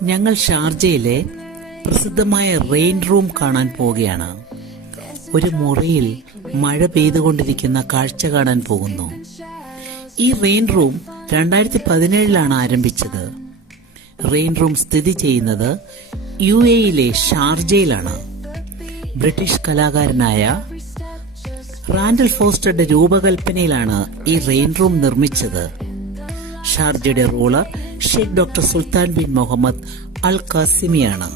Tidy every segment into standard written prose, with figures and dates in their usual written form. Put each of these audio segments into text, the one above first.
ഞങ്ങൾ ഷാർജയിലെ പ്രസിദ്ധമായ റെയിൻ റൂം കാണാൻ പോവുകയാണ്. ഒരു മുറിയിൽ മഴ പെയ്തുകൊണ്ടിരിക്കുന്ന കാഴ്ച കാണാൻ പോകുന്നു. ഈ റെയിൻ റൂം 2017 ആരംഭിച്ചത്. റെയിൻ റൂം സ്ഥിതി ചെയ്യുന്നത് UAE ഷാർജയിലാണ്. ബ്രിട്ടീഷ് കലാകാരനായ റാൻഡൽ ഫോസ്റ്ററുടെ രൂപകൽപ്പനയിലാണ് ഈ റെയിൻ റൂം നിർമ്മിച്ചത്. ഷാർജയുടെ ruler Sheikh doctor Sultan bin Muhammad al ഖാസിമിയാണ്.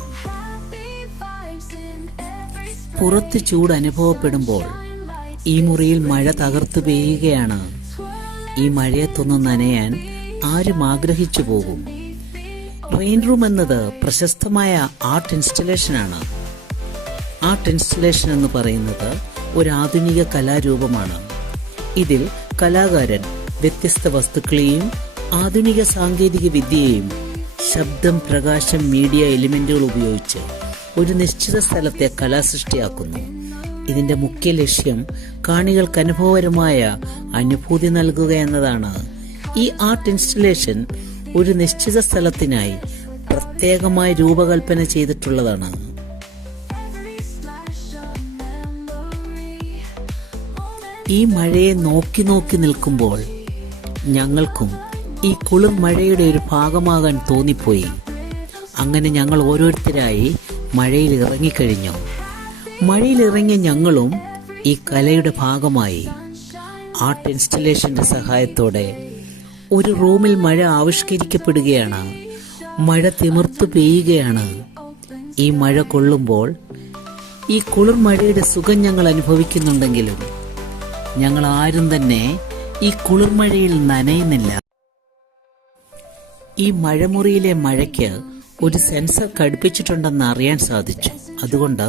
പുറത്ത് ചൂട് അനുഭവപ്പെടുമ്പോൾ ഈ മുറിയിൽ മഴ തകർത്തു പെയ്യുകയാണ്. ഈ മഴയത്തൊന്ന് നനയാൻ ആരും ആഗ്രഹിച്ചു പോകും. റെയിൻ റൂം എന്നത് പ്രശസ്തമായ ആർട്ട് ഇൻസ്റ്റലേഷനാണ്. ആർട്ട് ഇൻസ്റ്റലേഷൻ എന്ന് പറയുന്നത് ഒരു ആധുനിക കലാരൂപമാണ്. ഇതിൽ കലാകാരൻ വ്യത്യസ്ത വസ്തുക്കളെയും ആധുനിക സാങ്കേതിക വിദ്യയെയും ശബ്ദം, പ്രകാശം, മീഡിയ എലിമെന്റുകൾ ഉപയോഗിച്ച് ഒരു നിശ്ചിത സ്ഥലത്തെ കലാസൃഷ്ടിയാക്കുന്നു. ഇതിന്റെ മുഖ്യ ലക്ഷ്യം കാണികൾക്ക് അനുഭവപരമായ അനുഭൂതി നൽകുക എന്നതാണ്. ഈ ആർട്ട് ഇൻസ്റ്റലേഷൻ ഒരു നിശ്ചിത സ്ഥലത്തിനായി പ്രത്യേകമായി രൂപകൽപ്പന ചെയ്തിട്ടുള്ളതാണ്. ഈ മഴയെ നോക്കി നോക്കി നിൽക്കുമ്പോൾ ഞങ്ങൾക്കും ഈ കുളിർ മഴയുടെ ഒരു ഭാഗമാകാൻ തോന്നിപ്പോയി. അങ്ങനെ ഞങ്ങൾ ഓരോരുത്തരായി മഴയിൽ ഇറങ്ങിക്കഴിഞ്ഞു. മഴയിലിറങ്ങിയ ഞങ്ങളും ഈ കലയുടെ ഭാഗമായി. ആർട്ട് ഇൻസ്റ്റലേഷന്റെ സഹായത്തോടെ ഒരു റൂമിൽ മഴ ആവിഷ്കരിക്കപ്പെടുകയാണ്. മഴ തിമിർത്തു പെയ്യുകയാണ്. ഈ മഴ കൊള്ളുമ്പോൾ ഈ കുളിർ മഴയുടെ സുഖം ഞങ്ങൾ അനുഭവിക്കുന്നുണ്ടെങ്കിലും ഞങ്ങൾ ആരും തന്നെ ഈ കുളിർമഴയിൽ നനയുന്നില്ല. ഈ മഴമുറിയിലെ മഴയ്ക്ക് ഒരു സെൻസർ ഘടിപ്പിച്ചിട്ടുണ്ടെന്ന് അറിയാൻ സാധിച്ചു. അതുകൊണ്ട്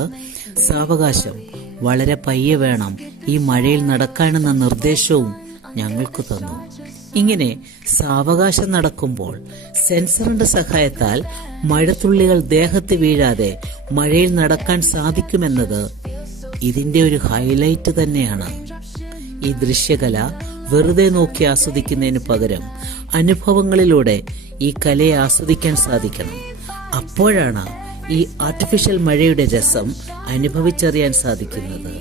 സാവകാശം വളരെ പയ്യെ വേണം ഈ മഴയിൽ നടക്കാനെന്ന നിർദ്ദേശവും ഞങ്ങൾക്ക് തന്നു. ഇങ്ങനെ സാവകാശം നടക്കുമ്പോൾ സെൻസറിന്റെ സഹായത്താൽ മഴത്തുള്ളികൾ ദേഹത്ത് വീഴാതെ മഴയിൽ നടക്കാൻ സാധിക്കുമെന്നത് ഇതിന്റെ ഒരു ഹൈലൈറ്റ് തന്നെയാണ്. ഈ ദൃശ്യകല വെറുതെ നോക്കി ആസ്വദിക്കുന്നതിന് പകരം അനുഭവങ്ങളിലൂടെ ഈ കലയെ ആസ്വദിക്കാൻ സാധിക്കണം. അപ്പോഴാണ് ഈ ആർട്ടിഫിഷ്യൽ മഴയുടെ രസം അനുഭവിച്ചറിയാൻ സാധിക്കുന്നത്.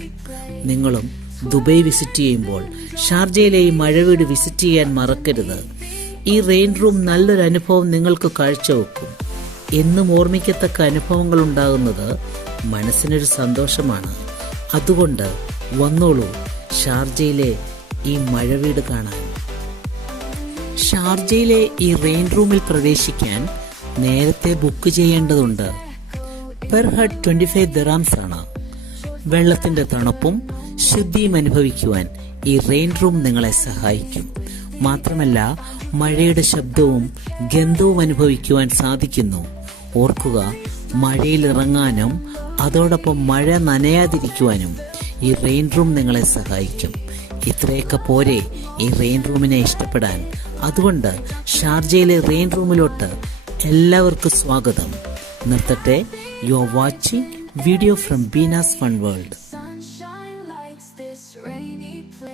നിങ്ങളും ദുബൈ വിസിറ്റ് ചെയ്യുമ്പോൾ ഷാർജയിലെ ഈ മഴവീട് വിസിറ്റ് ചെയ്യാൻ മറക്കരുത്. ഈ റെയിൻ റൂം നല്ലൊരു അനുഭവം നിങ്ങൾക്ക് കാഴ്ചവെക്കും. എന്നും ഓർമ്മിക്കത്തക്ക അനുഭവങ്ങൾ ഉണ്ടാകുന്നത് മനസ്സിനൊരു സന്തോഷമാണ്. അതുകൊണ്ട് വന്നോളൂ ഷാർജയിലെ ഈ മഴവീട് കാണാൻ. ഷാർജയിലെ ഈ റെയിൻ റൂമിൽ പ്രവേശിക്കാൻ നേരത്തെ ബുക്ക് ചെയ്യേണ്ടതുണ്ട്. പെർ ഹെഡ് 25 ദിർഹംസ് ആണ്. വെള്ളത്തിന്റെ തണുപ്പും ശുദ്ധിയും അനുഭവിക്കുവാൻ ഈ റെയിൻ റൂം നിങ്ങളെ സഹായിക്കും. മാത്രമല്ല മഴയുടെ ശബ്ദവും ഗന്ധവും അനുഭവിക്കുവാൻ സാധിക്കുന്നു. ഓർക്കുക, മഴയിൽ ഇറങ്ങാനും അതോടൊപ്പം മഴ നനയാതിരിക്കുവാനും ഈ റെയിൻ റൂം നിങ്ങളെ സഹായിക്കും. ഇത്രയൊക്കെ പോരെ ഈ റെയിൻ റൂമിനെ ഇഷ്ടപ്പെടാൻ. അതുകൊണ്ട് ഷാർജയിലെ റെയിൻ റൂമിലോട്ട് എല്ലാവർക്കും സ്വാഗതം. നിർത്തട്ടെ. You are watching video from Beena's fun world.